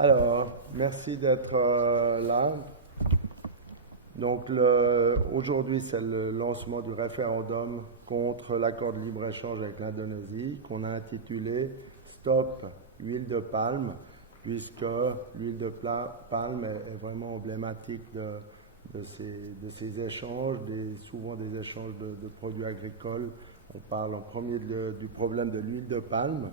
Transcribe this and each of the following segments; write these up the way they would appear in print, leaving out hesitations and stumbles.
Alors, merci d'être là. Donc, aujourd'hui, c'est le lancement du référendum contre l'accord de libre-échange avec l'Indonésie, qu'on a intitulé Stop huile de palme, puisque l'huile de palme est vraiment emblématique de ces échanges, souvent des échanges de produits agricoles. On parle en premier du problème de l'huile de palme.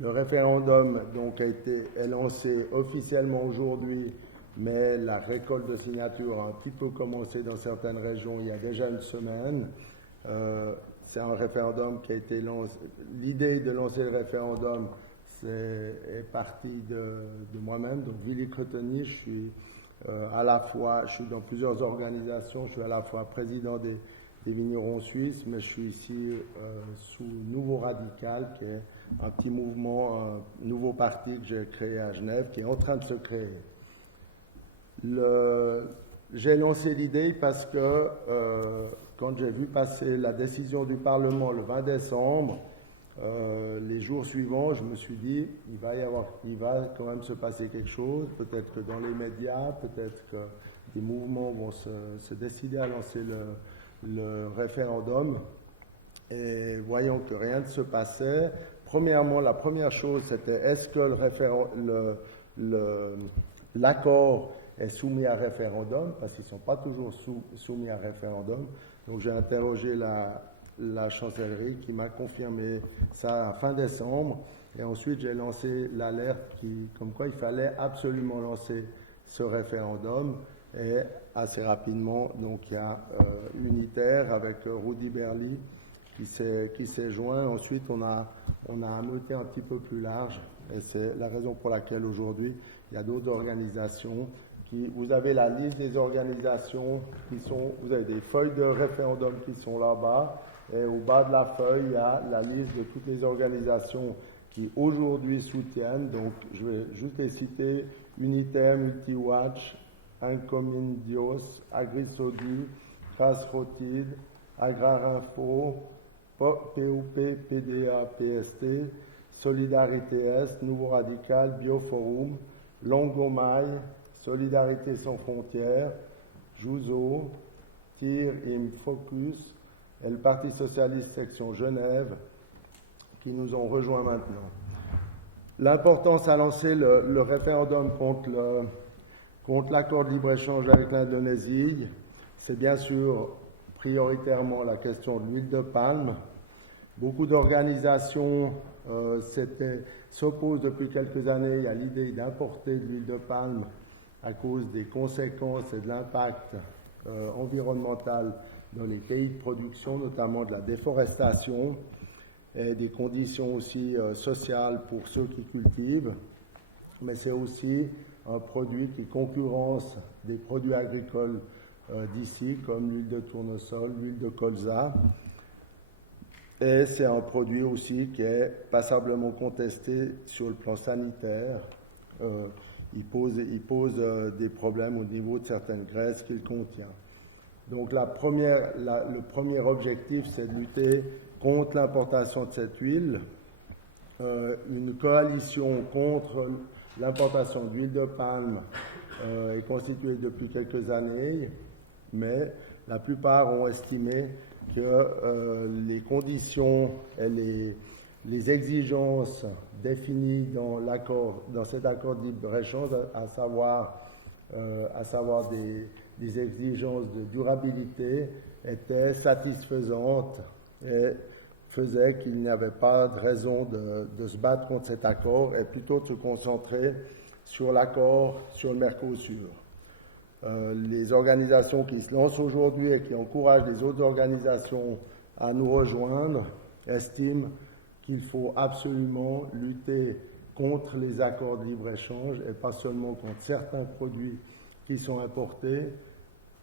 Le référendum donc est lancé officiellement aujourd'hui, mais la récolte de signatures a un petit peu commencé dans certaines régions il y a déjà une semaine. C'est un référendum qui a été lancé. L'idée de lancer le référendum est partie de moi-même, donc Willy Cretonny. Je suis je suis dans plusieurs organisations. Je suis à la fois président des vignerons suisses, mais je suis ici sous Nouveau Radical, qui est un petit mouvement, un nouveau parti que j'ai créé à Genève, qui est en train de se créer. J'ai lancé l'idée parce que quand j'ai vu passer la décision du Parlement le 20 décembre, les jours suivants, je me suis dit, il va quand même se passer quelque chose, peut-être que dans les médias, peut-être que des mouvements vont se décider à lancer le référendum. Et voyant que rien ne se passait, premièrement, la première chose, c'était est-ce que l'accord est soumis à référendum, parce qu'ils ne sont pas toujours soumis à référendum. Donc j'ai interrogé la chancellerie qui m'a confirmé ça à fin décembre. Et ensuite, j'ai lancé l'alerte comme quoi il fallait absolument lancer ce référendum. Et assez rapidement, donc il y a Unitaire avec Rudy Berli qui s'est joint. Ensuite, on a ameuté un petit peu plus large. Et c'est la raison pour laquelle aujourd'hui, il y a d'autres organisations. Vous avez la liste des organisations vous avez des feuilles de référendum qui sont là-bas. Et au bas de la feuille, il y a la liste de toutes les organisations qui aujourd'hui soutiennent. Donc, je vais juste les citer: Unitaire, Multiwatch, Encomindios, Agrisodi, Crossroads, Agrarinfo, POP, PDA, PST, Solidarité Est, Nouveau Radical, Bioforum, Longomai, Solidarité sans frontières, Juso, TIR, IM Focus et le Parti socialiste section Genève qui nous ont rejoints maintenant. L'importance à lancer le référendum contre l'accord de libre-échange avec l'Indonésie, c'est bien sûr prioritairement la question de l'huile de palme. Beaucoup d'organisations s'opposent depuis quelques années à l'idée d'importer de l'huile de palme à cause des conséquences et de l'impact environnemental dans les pays de production, notamment de la déforestation et des conditions aussi sociales pour ceux qui cultivent. Mais c'est aussi un produit qui concurrence des produits agricoles d'ici, comme l'huile de tournesol, l'huile de colza. Et c'est un produit aussi qui est passablement contesté sur le plan sanitaire. Il pose des problèmes au niveau de certaines graisses qu'il contient. Donc le premier objectif, c'est de lutter contre l'importation de cette huile. Une coalition contre l'importation d'huile de palme est constituée depuis quelques années, mais la plupart ont estimé que les conditions et les exigences définies dans cet accord de libre-échange, à savoir des exigences de durabilité, étaient satisfaisantes et faisaient qu'il n'y avait pas de raison de se battre contre cet accord et plutôt de se concentrer sur l'accord sur le Mercosur. Les organisations qui se lancent aujourd'hui et qui encouragent les autres organisations à nous rejoindre estiment qu'il faut absolument lutter contre les accords de libre-échange et pas seulement contre certains produits qui sont importés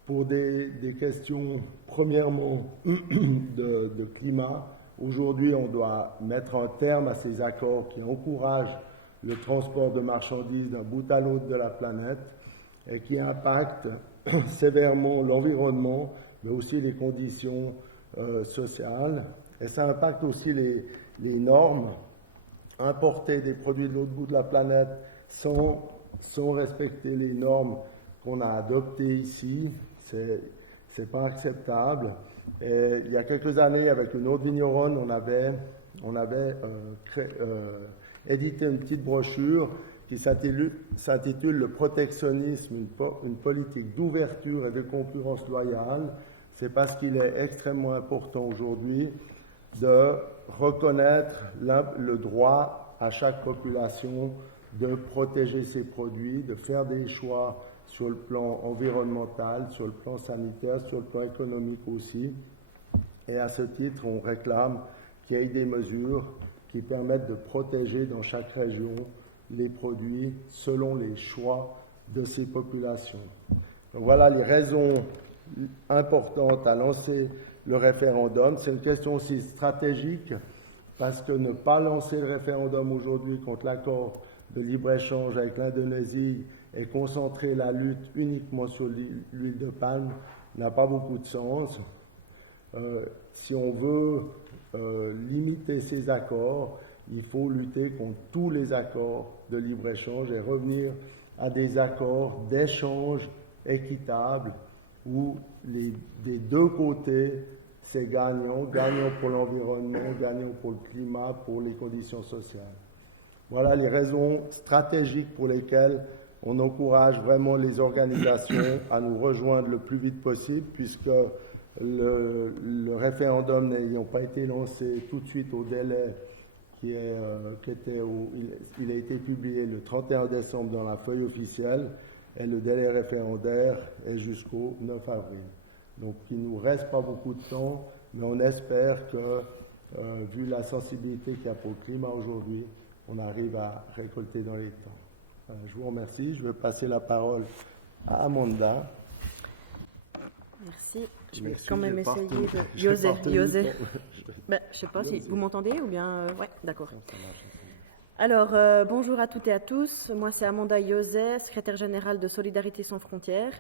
pour des questions, premièrement, de climat. Aujourd'hui, on doit mettre un terme à ces accords qui encouragent le transport de marchandises d'un bout à l'autre de la planète et qui impactent sévèrement l'environnement, mais aussi les conditions sociales. Et ça impacte aussi les normes. Importer des produits de l'autre bout de la planète, sans respecter les normes qu'on a adoptées ici. C'est pas acceptable. Et il y a quelques années, avec une autre vigneronne, on avait édité une petite brochure qui s'intitule « Le protectionnisme, une politique d'ouverture et de concurrence loyale ». C'est parce qu'il est extrêmement important aujourd'hui de reconnaître le droit à chaque population de protéger ses produits, de faire des choix sur le plan environnemental, sur le plan sanitaire, sur le plan économique aussi. Et à ce titre, on réclame qu'il y ait des mesures qui permettent de protéger dans chaque région les produits selon les choix de ces populations. Donc voilà les raisons importantes à lancer le référendum. C'est une question aussi stratégique parce que ne pas lancer le référendum aujourd'hui contre l'accord de libre-échange avec l'Indonésie et concentrer la lutte uniquement sur l'huile de palme n'a pas beaucoup de sens. Si on veut limiter ces accords, il faut lutter contre tous les accords de libre-échange et revenir à des accords d'échange équitables où des deux côtés, c'est gagnant, gagnant pour l'environnement, gagnant pour le climat, pour les conditions sociales. Voilà les raisons stratégiques pour lesquelles on encourage vraiment les organisations à nous rejoindre le plus vite possible, puisque le référendum n'ayant pas été lancé tout de suite au délai il a été publié le 31 décembre dans la feuille officielle et le délai référendaire est jusqu'au 9 avril. Donc il ne nous reste pas beaucoup de temps, mais on espère que, vu la sensibilité qu'il y a pour le climat aujourd'hui, on arrive à récolter dans les temps. Je vous remercie. Je vais passer la parole à Amanda. Merci. Je vais quand même essayer de... José. Je ne sais pas si vous m'entendez ou bien... Oui, d'accord. Alors, bonjour à toutes et à tous. Moi, c'est Amanda José, secrétaire générale de Solidarité sans frontières.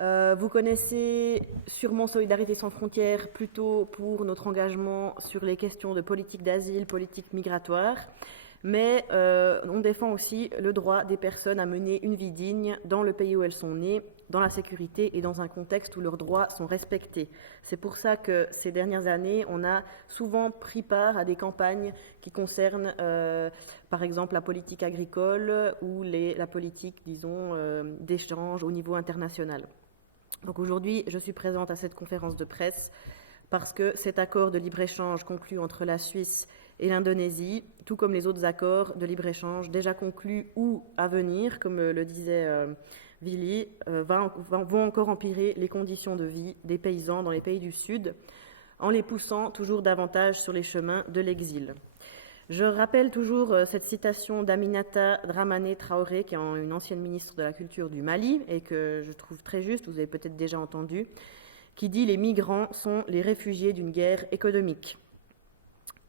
Vous connaissez sûrement Solidarité sans frontières plutôt pour notre engagement sur les questions de politique d'asile, politique migratoire. Mais on défend aussi le droit des personnes à mener une vie digne dans le pays où elles sont nées, dans la sécurité et dans un contexte où leurs droits sont respectés. C'est pour ça que ces dernières années, on a souvent pris part à des campagnes qui concernent, par exemple, la politique agricole ou la politique, disons, d'échange au niveau international. Donc aujourd'hui, je suis présente à cette conférence de presse parce que cet accord de libre-échange conclu entre la Suisse et l'Indonésie, tout comme les autres accords de libre-échange déjà conclus ou à venir, comme le disait Willy, vont encore empirer les conditions de vie des paysans dans les pays du Sud, en les poussant toujours davantage sur les chemins de l'exil. Je rappelle toujours cette citation d'Aminata Dramane Traoré, qui est une ancienne ministre de la Culture du Mali, et que je trouve très juste, vous avez peut-être déjà entendu, qui dit « Les migrants sont les réfugiés d'une guerre économique ».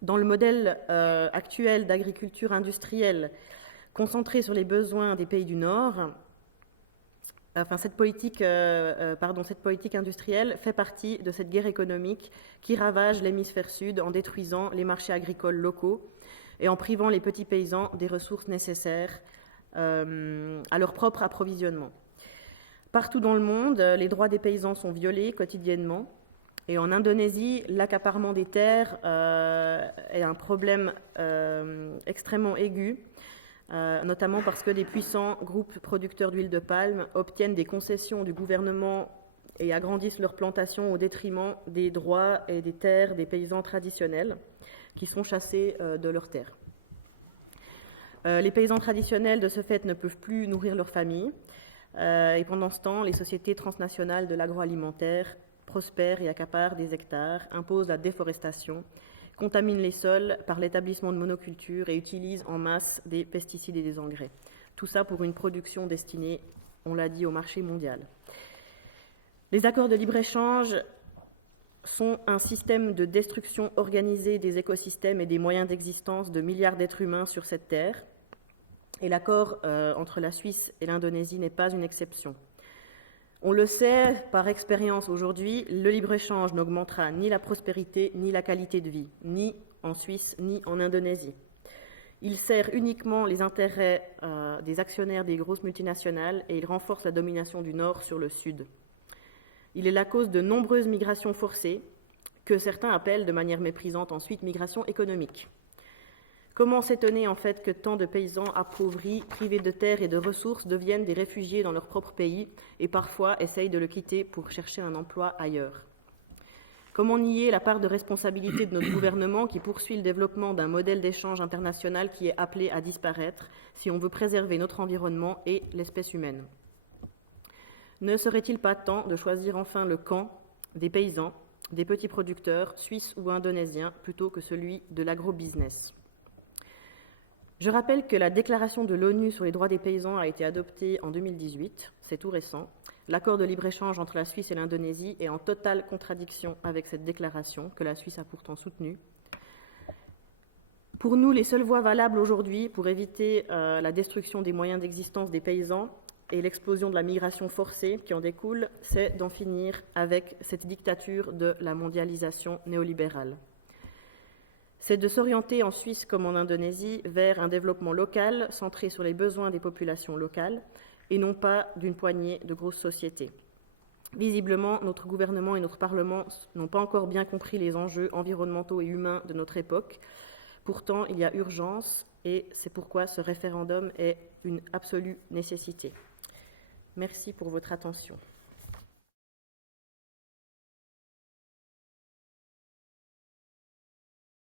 Dans le modèle actuel d'agriculture industrielle concentrée sur les besoins des pays du Nord, cette politique industrielle fait partie de cette guerre économique qui ravage l'hémisphère sud en détruisant les marchés agricoles locaux et en privant les petits paysans des ressources nécessaires à leur propre approvisionnement. Partout dans le monde, les droits des paysans sont violés quotidiennement. Et en Indonésie, l'accaparement des terres est un problème extrêmement aigu, notamment parce que des puissants groupes producteurs d'huile de palme obtiennent des concessions du gouvernement et agrandissent leurs plantations au détriment des droits et des terres des paysans traditionnels qui sont chassés de leurs terres. Les paysans traditionnels, de ce fait, ne peuvent plus nourrir leurs familles. Et pendant ce temps, les sociétés transnationales de l'agroalimentaire prospèrent et accaparent des hectares, imposent la déforestation, contaminent les sols par l'établissement de monocultures et utilisent en masse des pesticides et des engrais. Tout ça pour une production destinée, on l'a dit, au marché mondial. Les accords de libre-échange sont un système de destruction organisée des écosystèmes et des moyens d'existence de milliards d'êtres humains sur cette terre. Et l'accord entre la Suisse et l'Indonésie n'est pas une exception. On le sait par expérience aujourd'hui, le libre-échange n'augmentera ni la prospérité ni la qualité de vie, ni en Suisse ni en Indonésie. Il sert uniquement les intérêts des actionnaires des grosses multinationales et il renforce la domination du Nord sur le Sud. Il est la cause de nombreuses migrations forcées, que certains appellent de manière méprisante ensuite migration économique. Comment s'étonner en fait que tant de paysans appauvris, privés de terres et de ressources deviennent des réfugiés dans leur propre pays et parfois essayent de le quitter pour chercher un emploi ailleurs? Comment nier la part de responsabilité de notre gouvernement qui poursuit le développement d'un modèle d'échange international qui est appelé à disparaître si on veut préserver notre environnement et l'espèce humaine? Ne serait-il pas temps de choisir enfin le camp des paysans, des petits producteurs, suisses ou indonésiens, plutôt que celui de l'agrobusiness? Je rappelle que la déclaration de l'ONU sur les droits des paysans a été adoptée en 2018, c'est tout récent. L'accord de libre-échange entre la Suisse et l'Indonésie est en totale contradiction avec cette déclaration, que la Suisse a pourtant soutenue. Pour nous, les seules voies valables aujourd'hui pour éviter la destruction des moyens d'existence des paysans et l'explosion de la migration forcée qui en découle, c'est d'en finir avec cette dictature de la mondialisation néolibérale. C'est de s'orienter en Suisse comme en Indonésie vers un développement local centré sur les besoins des populations locales et non pas d'une poignée de grosses sociétés. Visiblement, notre gouvernement et notre Parlement n'ont pas encore bien compris les enjeux environnementaux et humains de notre époque. Pourtant, il y a urgence et c'est pourquoi ce référendum est une absolue nécessité. Merci pour votre attention.